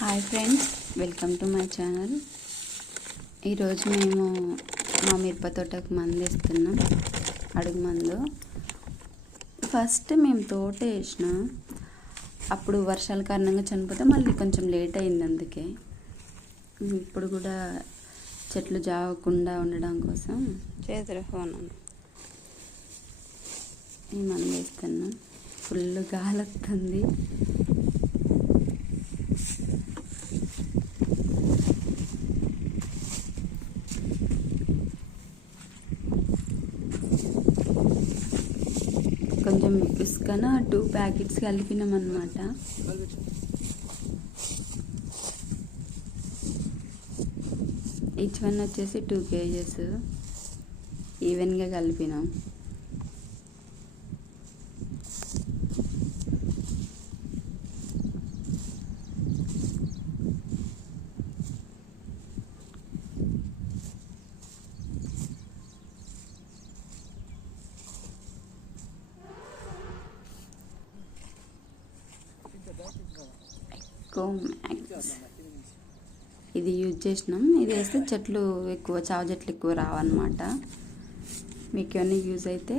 Hi friends, welcome to my channel. ఈరోజు మేము మా మిరప తోటకు మందు వేస్తున్నాం, అడుగు మందు. ఫస్ట్ మేము తోట వేసినాం, అప్పుడు వర్షాల కారణంగా చనిపోతే మళ్ళీ కొంచెం లేట్ అయింది. అందుకే ఇప్పుడు కూడా చెట్లు జాగకుండా ఉండడం కోసం చేతుల ఫోన్ ఈ మందు వేస్తున్నాం. ఫుల్ గాలి వస్తుంది. కొంచెం ఇసుకన 2 ప్యాకెట్స్ కలిపినాం అన్నమాట. ఈచ్ వన్ వచ్చేసి 2 kgs ఈవెన్గా కలిపినాం. మ్యాక్స్ ఇది యూజ్ చేసినాం. ఇది వేస్తే చెట్లు ఎక్కువ చావు చెట్లు ఎక్కువ రావన్నమాట. మీకు ఏమైనా యూజ్ అయితే